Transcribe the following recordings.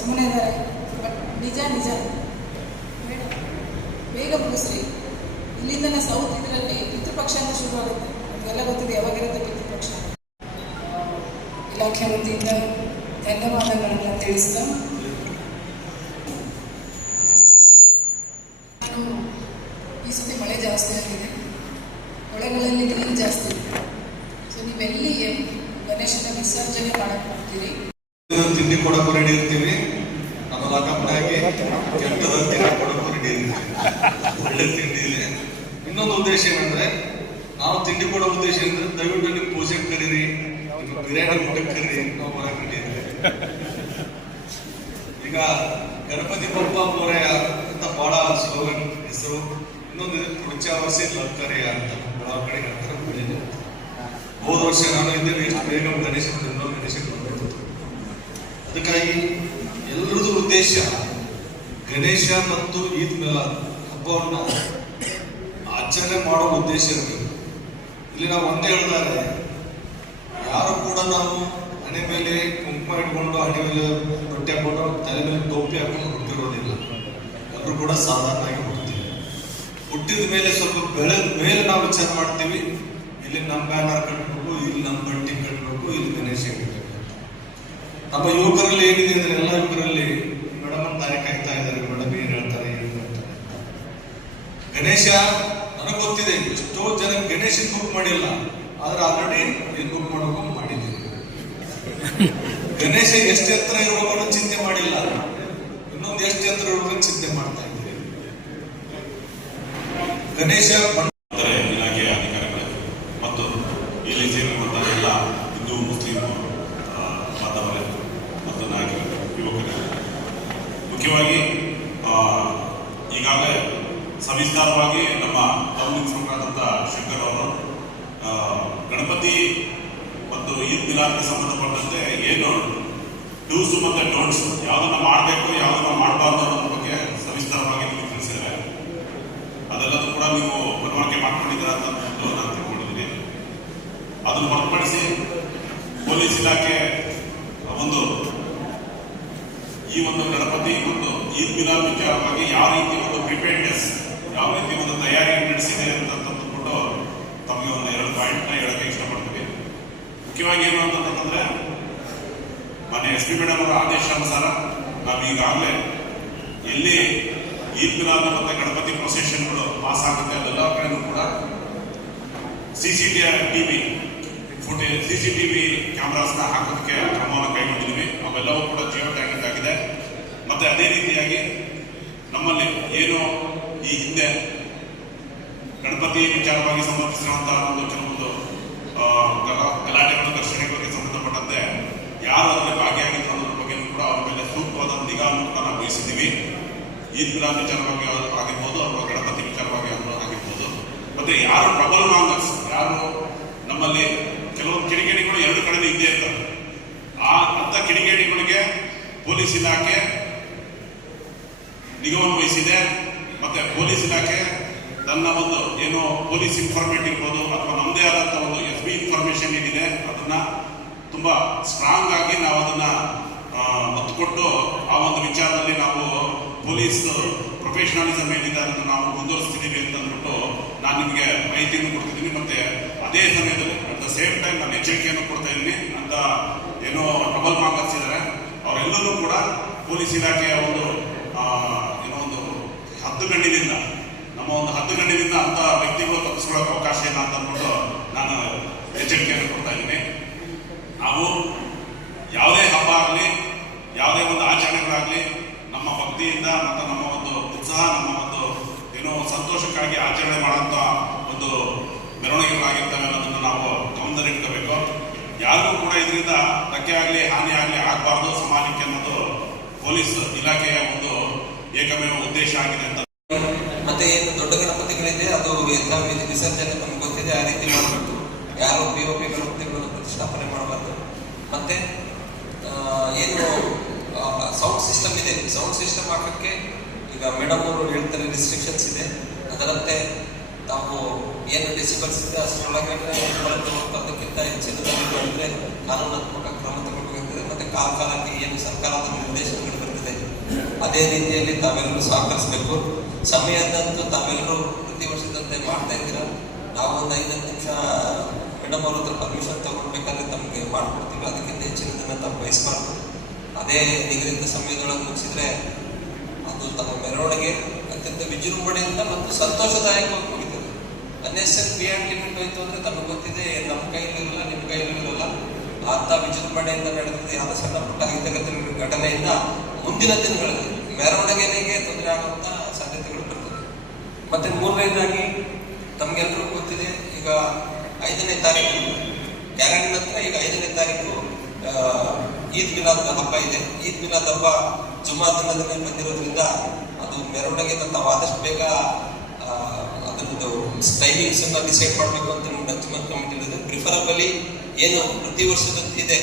ಸುಮ್ಮನೆ ಇದ್ದಾರೆ ಬಟ್ ನಿಜ ನಿಜ. ಬೇಗ ಮುಗಿಸ್ರಿ. ಇಲ್ಲಿಂದನೇ ಸೌತ್ ಇದರಲ್ಲಿ ಪಿತೃಪಕ್ಷ ಅಂತ ಶುರುವಾಗುತ್ತೆ ನಮಗೆಲ್ಲ ಗೊತ್ತಿದೆ, ಯಾವಾಗಿರುತ್ತೆ ಪಿತೃಪಕ್ಷ? ಇಲಾಖೆ ವತಿಯಿಂದ ಧನ್ಯವಾದಗಳನ್ನು ತಿಳಿಸ್ತಾ. ಈ ಸತಿ ಮಳೆ ಜಾಸ್ತಿ ಆಗಿದೆ. ಹೊಳೆಗಳಲ್ಲಿ ನೀರು ಜಾಸ್ತಿ ಇದೆ. ಸೊ ನೀವೆಲ್ಲಿ ಗಣೇಶನ ವಿಸರ್ಜನೆ ಮಾಡಕ್ ಹೋಗ್ತೀರಿ? ತಿಂಡಿ ಕೊಡಕ್ಕೂ ರೆಡಿ ಇರ್ತೀವಿ. ನಮ್ಮ ಲಕ್ಕಪ್ಪನಾಗಿ ಕೆಟ್ಟದ ರೆಡಿ ಒಳ್ಳೆ ತಿಂಡಿ ಇನ್ನೊಂದು ಉದ್ದೇಶ ಏನಂದ್ರೆ, ನಾವು ತಿಂಡಿ ಕೊಡೋ ಉದ್ದೇಶ ಅಂದ್ರೆ ದಯವಿಟ್ಟು ಪೂಜೆ ಕರೀರಿ, ನಿಮ್ಮ ಬಿರಿಯಾನಿ ಊಟಕ್ಕೆ ಕರೀರಿ ಈಗ ಗಣಪತಿ ಬಪ್ಪ ಮೋರೆಯ ಅಂತ ಬಹಳ ಸ್ಲೋಗನ್ ಹೆಸರು, ಇನ್ನೊಂದು ಪುರುಚಾವಸೆ ಲಕ್ಕರೆಯ ಅಂತ ಬಹಳ ಕಡೆ ಹೇಳ್ತಾರೆ ಬಿಡಿದೆ ಹೋದ ವರ್ಷ ನಾನು ಇದ್ದೇನೆ, ಎಷ್ಟು ಬೇಗ ಗಣೇಶ ಗಣೇಶ ಅದಕ್ಕಾಗಿ ಎಲ್ಲರದ್ದು ಉದ್ದೇಶ ಗಣೇಶ ಮತ್ತು ಈದ್ ಮಿಲಾದ್ ಹಬ್ಬವನ್ನು ಆಚರಣೆ ಮಾಡೋ ಉದ್ದೇಶ ಇರಬೇಕು ಇಲ್ಲಿ ನಾವು ಒಂದೇ ಹೇಳ್ತಾರೆ, ಯಾರು ಕೂಡ ನಾವು ಹಣೆ ಮೇಲೆ ಕುಂಕುಮ ಇಟ್ಕೊಂಡು ಹಣೆ ಮೇಲೆ ಬಟ್ಟೆ ಹಾಕೊಂಡು ತಲೆ ಮೇಲೆ ಟೋಪಿ ಹಾಕೊಂಡು ಹುಟ್ಟಿರೋದಿಲ್ಲ ಎಲ್ಲರೂ ಕೂಡ ಸಾಧಾರಣ ಆಗಿ ಹುಟ್ಟಿದ ಮೇಲೆ ಸ್ವಲ್ಪ ಬೆಳೆದ ಮೇಲೆ ನಾವು ವಿಚಾರ ಮಾಡ್ತೀವಿ, ಇಲ್ಲಿ ನಮ್ಮ ಬ್ಯಾನರ್ ಕಟ್ಟಬೇಕು ಇಲ್ಲಿ ನಮ್ಮ ಬಟ್ಟೆ ಕಟ್ಟಬೇಕು ಇಲ್ಲಿ ಗಣೇಶ ಕಟ್ಟಬೇಕು ನಮ್ಮ ಯುವಕರಲ್ಲಿ ಏನಿದೆ ಅಂದ್ರೆ, ಎಲ್ಲ ಯುವಕರಲ್ಲಿ ಮೇಡಮ್ ಅಂತ ತಾನೇ ಕಾಯ್ತಾ ಇದ್ದಾರೆ ಮೇಡಮ್ ಏನ್ ಹೇಳ್ತಾರೆ ಏನ್ ಹೇಳ್ತಾರೆ ಗಣೇಶ, ನನಗೆ ಗೊತ್ತಿದೆ, ಎಷ್ಟೋ ಜನ ಗಣೇಶ ಬುಕ್ ಮಾಡಿಲ್ಲ. ಆದ್ರೆ ಆಲ್ರೆಡಿ ಏನ್ ಬುಕ್ ಮಾಡೋಕೆ ಮಾಡಿದ್ದೀನಿ. ಗಣೇಶ ಎಷ್ಟು ಎತ್ತರ ಇರಬೇಕು ಚಿಂತೆ ಮಾಡಿಲ್ಲ. ಇನ್ನೊಂದು ಎಷ್ಟು ಎತ್ತರ ಇರಬೇಕು ಚಿಂತೆ ಮಾಡ್ತಾ ಇದ್ದೀನಿ. ಗಣೇಶ ಇಲಾಖೆಯ ಅಧಿಕಾರಿಗಳು ಮತ್ತು ಇಲ್ಲಿ ಸೇರಿರುವಂತಹ ಎಲ್ಲ ಹಿಂದೂ, ಮುಸ್ಲಿಂ ಬಾಂಧವರೇ ಮತ್ತು ನಾಯಕರು, ಯುವಕರು. ಮುಖ್ಯವಾಗಿ ಈಗಾಗಲೇ ಸವಿಸ್ತಾರವಾಗಿ ನಮ್ಮ ಇನ್ಸ್ಪೆಕ್ಟರ್ ಶಂಕರ್ ಅವರು ಗಣಪತಿ ಮತ್ತು ಈದ್ ಮಿಲಾದ್ಗೆ ಸಂಬಂಧಪಟ್ಟಂತೆ ಏನು ಡೂಸು ಮತ್ತು ಡೋಂಟ್ಸ್ ಯಾವುದನ್ನ ಮಾಡಬೇಕು, ಯಾವುದನ್ನ ಮಾಡಬಾರ್ದು ಅನ್ನೋದ್ರ ಬಗ್ಗೆ ಸವಿಸ್ತಾರವಾಗಿ ನಿಮಗೆ ತಿಳಿಸಿದ್ದಾರೆ. ಅದೆಲ್ಲದೂ ಕೂಡ ನೀವು ಮನವರಿಕೆ ಮಾಡ್ಕೊಂಡಿದ್ದೀರಾ ಅಂತ ನಾನು ತಿಳ್ಕೊಂಡಿದ್ದೀನಿ. ಅದನ್ನು ಹೊರತುಪಡಿಸಿ ಪೊಲೀಸ್ ಇಲಾಖೆ ಒಂದು ಈ ಒಂದು ಗಣಪತಿ ಮತ್ತು ಈದ್ ಮಿಲಾದ್ ವಿಚಾರವಾಗಿ ಯಾವ ರೀತಿ ಒಂದು ಪ್ರಿಪೇರ್ಡ್ನೆಸ್ ಯಾವ ರೀತಿ ಒಂದು ತಯಾರಿ ನಡೆಸಿದೆ ಅಂತ ತಂದುಕೊಂಡು ತಮಗೆ ಒಂದು ಎರಡು ಪಾಯಿಂಟ್ನ ಹೇಳಕ್ಕೆ ಇಷ್ಟಪಡ್ತೀವಿ. ಮುಖ್ಯವಾಗಿ ಏನು ಅಂತಂತಂದ್ರೆ ಮೊನ್ನೆ ಎಸ್ ಪಿ ಮೇಡಮ್ ಅವರ ಆದೇಶಾನುಸಾರ ನಾವು ಈಗಾಗಲೇ ಎಲ್ಲಿ ಈದ್ ಮತ್ತು ಗಣಪತಿ ಪ್ರೊಸೆಷನ್ಗಳು ಪಾಸ್ ಆಗುತ್ತೆ ಅಲ್ಲೆಲ್ಲ ಕಡೆನೂ ಕೂಡ ಸಿಸಿಟಿವಿ ಫುಟೇಜ್ ಸಿಸಿಟಿವಿ ಕ್ಯಾಮ್ರಾಸ್ನ ಹಾಕೋದಕ್ಕೆ ಕ್ರಮವನ್ನು ಕೈಗೊಂಡಿದ್ದೀವಿ. ಅವೆಲ್ಲವೂ ಕೂಡ ಜಿಯೋ ಟ್ಯಾಗಿಂಗ್ ಆಗಿದೆ. ಮತ್ತೆ ಅದೇ ರೀತಿಯಾಗಿ ನಮ್ಮಲ್ಲಿ ಏನು ಈ ಹಿಂದೆ ಗಣಪತಿ ವಿಚಾರವಾಗಿ ಸಂಬಂಧಿಸಿರುವಂತಹ ಒಂದು ಕೆಲವೊಂದು ಗಲಾಟೆಗಳು, ಘರ್ಷಣೆಗಳಿಗೆ ಸಂಬಂಧಪಟ್ಟಂತೆ ಯಾರು ಅದರಲ್ಲಿ ಭಾಗಿಯಾಗಿದ್ರು ಅನ್ನೋದ್ರ ಬಗ್ಗೆ ಕೂಡ ಅವ್ರ ಮೇಲೆ ಸೂಕ್ತವಾದ ನಿಗಾವನ್ನು ಕೂಡ ನಾವು ವಹಿಸಿದ್ದೀವಿ ಈದ್ ಮಿಲಾದ್ ವಿಚಾರವಾಗಿ ಆಗಿರ್ಬೋದು, ಅಥವಾ ಗಣಪತಿ ವಿಚಾರವಾಗಿ ಆಗಿರ್ಬೋದು. ಮತ್ತೆ ಯಾರು ಪ್ರಬಲ ಮಾಂಗಸ್ ಯಾರು ನಮ್ಮಲ್ಲಿ ಕೆಲವೊಂದು ಕಿಡಿಗೇಡಿಗಳು ಎರಡು ಕಡೆ ಇದ್ದೇ ಅಂತ ಆ, ಅಂತ ಕಿಡಿಗೇಡಿಗಳಿಗೆ ಪೊಲೀಸ್ ಇಲಾಖೆ ನಿಗಮವನ್ನು ವಹಿಸಿದೆ. ಮತ್ತೆ ಪೊಲೀಸ್ ಇಲಾಖೆ ತನ್ನ ಒಂದು ಏನು ಪೊಲೀಸ್ ಇನ್ಫಾರ್ಮೇಟ್ ಇರ್ಬೋದು ಅಥವಾ ನಮ್ಮದೇ ಆದಂತ ಒಂದು ಎಫ್ ಬಿ ಇನ್ಫಾರ್ಮೇಶನ್ ಏನಿದೆ ಅದನ್ನ ತುಂಬಾ ಸ್ಟ್ರಾಂಗ್ ಆಗಿ ನಾವು ಅದನ್ನ ಒತ್ತು ಆ ಒಂದು ವಿಚಾರದಲ್ಲಿ ನಾವು ಪೊಲೀಸ್ ಪ್ರೊಫೆಷನಲಿಸಮ್ ಏನಿದೆ ಅದನ್ನು ನಾವು ಮುಂದುವರಿಸ್ತಿದ್ದೀವಿ ಅಂತ ಅಂದ್ಬಿಟ್ಟು ನಾನು ನಿಮಗೆ ಮಾಹಿತಿಯನ್ನು ಕೊಡ್ತಿದ್ದೀನಿ. ಮತ್ತೆ ಅದೇ ಸಮಯದಲ್ಲಿ ಅಟ್ ದ ಸೇಮ್ ಟೈಮ್ ನಾನು ಎಚ್ಚರಿಕೆಯನ್ನು ಕೊಡ್ತಾ ಇದ್ದೀನಿ. ಅಂತ ಏನೋ ಡಬಲ್ ಮಾರ್ಕರ್ಸ್ ಇದ್ದಾರೆ ಅವರೆಲ್ಲರೂ ಕೂಡ ಪೊಲೀಸ್ ಇಲಾಖೆಯ ಒಂದು ಹದ್ದುಗಣ್ಣಿನಿಂದ ನಮ್ಮ ಒಂದು ಹತ್ತು ಗಂಟಿನಿಂದ ಅಂತ ವ್ಯಕ್ತಿಗಳು ತಪ್ಪಿಸ್ಕೊಳ್ಳೋಕೆ ಅವಕಾಶ ಇಲ್ಲ ಅಂತ ಅಂದ್ಬಿಟ್ಟು ನಾನು ಎಚ್ಚರಿಕೆಯನ್ನು ಕೊಡ್ತಾ ಇದ್ದೀನಿ. ನಾವು ಯಾವುದೇ ಹಬ್ಬ ಆಗಲಿ ಯಾವುದೇ ಒಂದು ಆಚರಣೆಗಳಾಗಲಿ, ನಮ್ಮ ಭಕ್ತಿಯಿಂದ ಮತ್ತು ನಮ್ಮ ಒಂದು ಉತ್ಸಾಹ, ನಮ್ಮ ಒಂದು ಏನೋ ಸಂತೋಷಕ್ಕಾಗಿ ಆಚರಣೆ ಮಾಡುವಂತ ಒಂದು ಮೆರವಣಿಗೆಗಳಾಗಿರ್ತವೆ ಅನ್ನೋದನ್ನು ನಾವು ಗಮನದಲ್ಲಿಟ್ಕೋಬೇಕು ಯಾರಿಗೂ ಕೂಡ ಇದರಿಂದ ಧಕ್ಕೆ ಆಗಲಿ, ಹಾನಿ ಆಗಲಿ ಆಗಬಾರ್ದು. ಸಮಾಜಕ್ಕೆ ಅನ್ನೋದು ಪೊಲೀಸ್ ಇಲಾಖೆಯ ಒಂದು ಏಕಮೇವ ಉದ್ದೇಶ ಆಗಿದೆ ಅಂತ ವಿ- ವಿಸರ್ಜನೆ ನಮ್ಗೆ ಗೊತ್ತಿದೆ, ಆ ರೀತಿ ಮಾಡಬೇಕು ಯಾರು ಪಿ ಒ ಪಿ ಗಣಪತಿಗಳನ್ನು ಪ್ರತಿಷ್ಠಾಪನೆ ಮಾಡಬಾರ್ದು. ಮತ್ತೆ ಏನು ಸೌಂಡ್ ಸಿಸ್ಟಮ್ ಇದೆ. ಸೌಂಡ್ ಸಿಸ್ಟಮ್ ಹಾಕಕ್ಕೆ ಈಗ ಮೇಡಮ್ ಅವರು ಹೇಳ್ತಾರೆ ರಿಸ್ಟ್ರಿಕ್ಷನ್ಸ್ ಇದೆ. ಅದರಂತೆ ತಾವು ಏನು ಡಿಸಿಬಲ್ಸ್ ಇದೆ ಅಷ್ಟರೊಳಗೆ ಹೆಚ್ಚಿನ ಕಾನೂನಾತ್ಮಕ ಕ್ರಮ ತಗೊಳ್ಬೇಕಾಗ್ತದೆ. ಮತ್ತೆ ಕಾಲ ಕಾಲಕ್ಕೆ ಏನು ಸರ್ಕಾರದ ನಿರ್ದೇಶನಗಳು ಬರ್ತದೆ, ಅದೇ ರೀತಿಯಲ್ಲಿ ತಾವೆಲ್ಲರೂ ಸಹಕರಿಸಬೇಕು. ಸಮಯದಂತೂ ತಾವೆಲ್ಲರೂ ವರ್ಷದಂತೆ ಮಾಡ್ತಾ ಇದ್ದೀರಾ ನಾವು ಒಂದು ಐದತ್ತು ನಿಮಿಷ ಮೇಡಮ್ ಅವ್ರ ಹತ್ರ ಪರ್ಮಿಷನ್ ತಗೊಳ್ಬೇಕಾದ್ರೆ ತಮಗೆ ಮಾಡ್ಕೊಡ್ತೀವಿ. ಅದಕ್ಕಿಂತ ಹೆಚ್ಚಿನದನ್ನ ತಾವು ಬಯಸ್ಬಾರ್ದು ಅದೇ ನಿಗದಿತ ಸಮಯದೊಳಗೆ ಮುಗಿಸಿದ್ರೆ ಅದು ತಮ್ಮ ಮೆರವಣಿಗೆ ಅತ್ಯಂತ ವಿಜೃಂಭಣೆಯಿಂದ ಮತ್ತು ಸಂತೋಷದಾಯಕವಾಗಿ ಮುಗಿತದೆ. ಅನ್ನೆಸರಿ ಬಿಯಾಂಡ್ ಲಿಮಿಟ್ ಹೋಯ್ತು ಅಂದ್ರೆ ತಮಗೆ ಗೊತ್ತಿದೆ ನಮ್ಮ ಕೈಲಿರಲ್ಲ ನಿಮ್ಮ ಕೈಲಿರಲ್ಲ ಅಂತ ವಿಜೃಂಭಣೆಯಿಂದ ನಡೆದಿದೆ. ಯಾವ್ದು ಸಣ್ಣ ಪುಟ್ಟ ಹಿತಗತಿ ಘಟನೆಯಿಂದ ಮುಂದಿನ ದಿನಗಳಲ್ಲಿ, ಮೆರವಣಿಗೆಗೆ ತೊಂದರೆ ಆಗುವಂಥ ಮತ್ತೆ ಮೂರನೇದಾಗಿ ತಮಗೆಲ್ಲರೂ ಗೊತ್ತಿದೆ, ಈಗ ಐದನೇ ತಾರೀಕು, ಕ್ಯಾಲೆಂಡರ್ ಹತ್ರ ಈಗ ಐದನೇ ತಾರೀಕು ಈದ್ ಮಿಲಾದ್ ಹಬ್ಬ ಇದೆ. ಈದ್ ಮಿಲಾದ್ ಹಬ್ಬ ಜುಮಾ ದಿನದಲ್ಲಿ ಬಂದಿರೋದ್ರಿಂದ ಅದು ಮೆರವಣಿಗೆ ತಾವು ಆದಷ್ಟು ಬೇಗ ಅದರದ್ದು ಅನ್ನ ಡಿಸೈಡ್ ಮಾಡಬೇಕು ಅಂತ ನಮ್ಮ ಡಚ್ಮೆಂಟ್ ಕಮಿಟಿ ಪ್ರಿಫರಬಲಿ ಏನು ಪ್ರತಿ ವರ್ಷದಂತೆ ಇದೆ.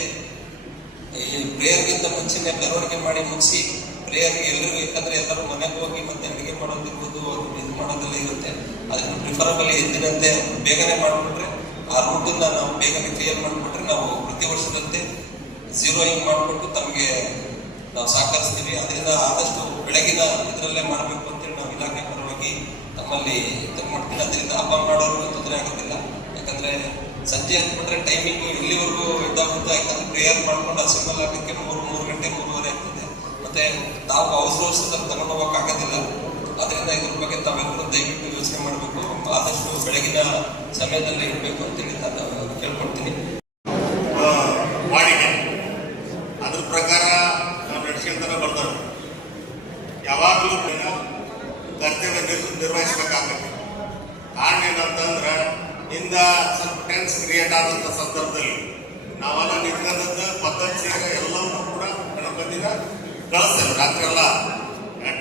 ಈ ಪ್ರೇಯರ್ಗಿಂತ ಮುಂಚೆನೆ ಮೆರವಣಿಗೆ ಮಾಡಿ ಮುಗಿಸಿ ಪ್ರೇಯರ್ಗೆ ಎಲ್ಲರಿಗೂ ಯಾಕಂದ್ರೆ ಎಲ್ಲರೂ ಮನೆಗೆ ಹೋಗಿ ಮತ್ತೆ ಅಡುಗೆ ಮಾಡೋದಿರ್ಬೋದು ಮಾಡೋದೆಲ್ಲ ಇರುತ್ತೆ. ಅದನ್ನು ಪ್ರಿಫರಬಲಿ ಎಂದಿನಂತೆ ಬೇಗನೆ ಮಾಡಿಬಿಟ್ರೆ, ಆ ರೂಟನ್ನ ನಾವು ಬೇಗನೆ ಕ್ಲಿಯರ್ ಮಾಡಿಬಿಟ್ರೆ ನಾವು ಪ್ರತಿ ವರ್ಷದಂತೆ ಝೀರೋಯಿಂಗ್ ಮಾಡಿಬಿಟ್ಟು ತಮಗೆ ನಾವು ಸಹಕರಿಸ್ತೀವಿ. ಅದರಿಂದ ಆದಷ್ಟು ಬೆಳಗಿನ ಇದರಲ್ಲೇ ಮಾಡಬೇಕು ಅಂತೇಳಿ ನಾವು ಇಲಾಖೆ ಪರವಾಗಿ ತಮ್ಮಲ್ಲಿ ಇದನ್ನು ಮಾಡ್ತೀವಿ. ಅದರಿಂದ ಹಬ್ಬ ಮಾಡೋರಿಗೂ ತೊಂದರೆ ಆಗೋದಿಲ್ಲ. ಯಾಕಂದ್ರೆ ಸಂಜೆ ಅಂದ್ಬಿಟ್ರೆ ಟೈಮಿಂಗ್ ಇಲ್ಲಿವರೆಗೂ ಇದ್ದಾಗುತ್ತೆ ಯಾಕಂದ್ರೆ ಪ್ರೇಯರ್ ಮಾಡ್ಕೊಂಡು ಸಿಂಬಲ್ ಆಗಲಿಕ್ಕೆ ಮೂರು ಮೂರು ಗಂಟೆ, ಮೂರುವರೆ ಆಗ್ತದೆ. ಮತ್ತೆ ನಾವು ಅವಸರ ಅವಸರದಲ್ಲಿ ತಗೊಂಡು ಹೋಗೋಕ್ಕಾಗೋದಿಲ್ಲ. ಅದರಿಂದ ಇದ್ರ ಬಗ್ಗೆ ತಾವೆಲ್ಲರೂ ದಯವಿಟ್ಟು ಯೋಚನೆ ಮಾಡಬೇಕು. ಆದಷ್ಟು ಬೆಳಗಿನ ಸಮಯದಲ್ಲಿ ಇರಬೇಕು ಅಂತೇಳಿ ನಾನು ಕೇಳ್ಕೊಡ್ತೀನಿ ವಾಡಿಕೆ ಅದ್ರ ಪ್ರಕಾರ ನಾವು ನಡ್ಸ್ಕೊಂತಾನೆ ಬರ್ತಾರೆ. ಯಾವಾಗಲೂ ಕರ್ತವ್ಯ ನಿರ್ ನಿರ್ವಹಿಸ್ಬೇಕಾಗತ್ತೆ ಕಾರಣ ಏನಂತಂದ್ರೆ ಇಂದ ಸ್ವಲ್ಪ ಟೆನ್ಸ್ ಕ್ರಿಯೇಟ್ ಆದಂಥ ಸಂದರ್ಭದಲ್ಲಿ ನಾವೆಲ್ಲ ನಿಂತ್ಕೊಂಡದ್ದು ಪದ್ಧತಿ ಎಲ್ಲವನ್ನೂ ಕೂಡ ಗಣಪತಿನ ಕಳಿಸ್ತೇವೆ. ರಾತ್ರಿ ಎಲ್ಲ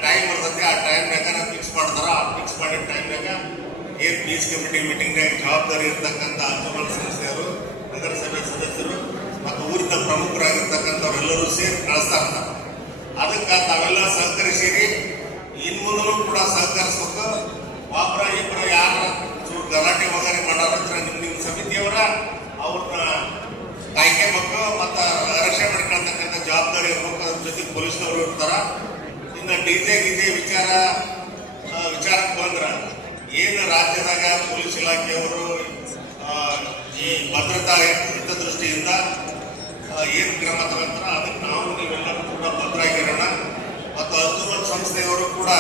ಟೈಮ್ ಬರ್ತೈತಿ ಆ ಟೈಮ್ ಟೈಮ್ನಾಗ ಫಿಕ್ಸ್ ಮಾಡ್ತಾರ. ಆ ಫಿಕ್ಸ್ ಮಾಡಿದ ಟೈಮ್ನಾಗ ಏನ್ ಪೀಸ್ ಕಮಿಟಿ ಮೀಟಿಂಗ್ನಾಗ ಜವಾಬ್ದಾರಿ ಇರ್ತಕ್ಕಂಥ ಅಂಚುಮಲ್ ಸದಸ್ಯರು, ನಗರಸಭೆ ಸದಸ್ಯರು ಮತ್ತು ಊರಿನ ಪ್ರಮುಖರಾಗಿರ್ತಕ್ಕಂಥವರೆಲ್ಲರೂ ಸೇರಿ ಕಳಿಸ್ತಾ ಇರ್ತಾರೆ. ಅದಕ್ಕೆ ತಾವೆಲ್ಲ ಸಹಕರಿಸಿರಿ. ಇನ್ ಮುಂದೂ ಕೂಡ ಸಹಕರಿಸ್ಬೇಕು. ಬಾಬ್ರಾ ಇಬ್ಬರ ಯಾರ ಗಲಾಟೆ ವಗರೆ ಮಾಡೋದ್ರ ನಿಮ್ ನಿಮ್ ಸಮಿತಿಯವರ ಅವ್ರನ್ನ ಕಾಯ್ಕೋಬೇಕು ಮತ್ತು ರಕ್ಷಣೆ ಮಾಡ್ಕೊಳ್ತಕ್ಕಂಥ ಜವಾಬ್ದಾರಿ ಇರ್ಬೇಕು. ಅದ್ರ ಜೊತೆ ಪೊಲೀಸ್ನವರು ಇರ್ತಾರ. ಇನ್ನು ಡಿಜೆ ಗಿಜೆ ವಿಚಾರ ವಿಚಾರಕ್ಕೆ ಬಂದ್ರ, ಏನು ರಾಜ್ಯದಾಗ ಪೊಲೀಸ್ ಇಲಾಖೆಯವರು ಈ ಭದ್ರತಾ ಹಿತದೃಷ್ಟಿಯಿಂದ ಏನು ಕ್ರಮ ತಗೋತಾರ ಅದಕ್ಕೆ ನಾವು ನೀವೆಲ್ಲರೂ ಕೂಡ ಭದ್ರಾಗಿರೋಣ ಮತ್ತು ಅದೂರ ಸಂಸ್ಥೆಯವರು ಕೂಡ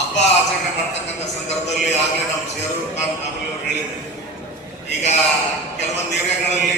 ಹಬ್ಬ ಆಚರಣೆ ಮಾಡ್ತಕ್ಕಂಥ ಸಂದರ್ಭದಲ್ಲಿ ಆಗಲೇ ನಮ್ಮ ಸೇರು ಆಗಲೇ ಅವರು ಹೇಳಿದ್ರು. ಈಗ ಕೆಲವೊಂದು ಏರಿಯಾಗಳಲ್ಲಿ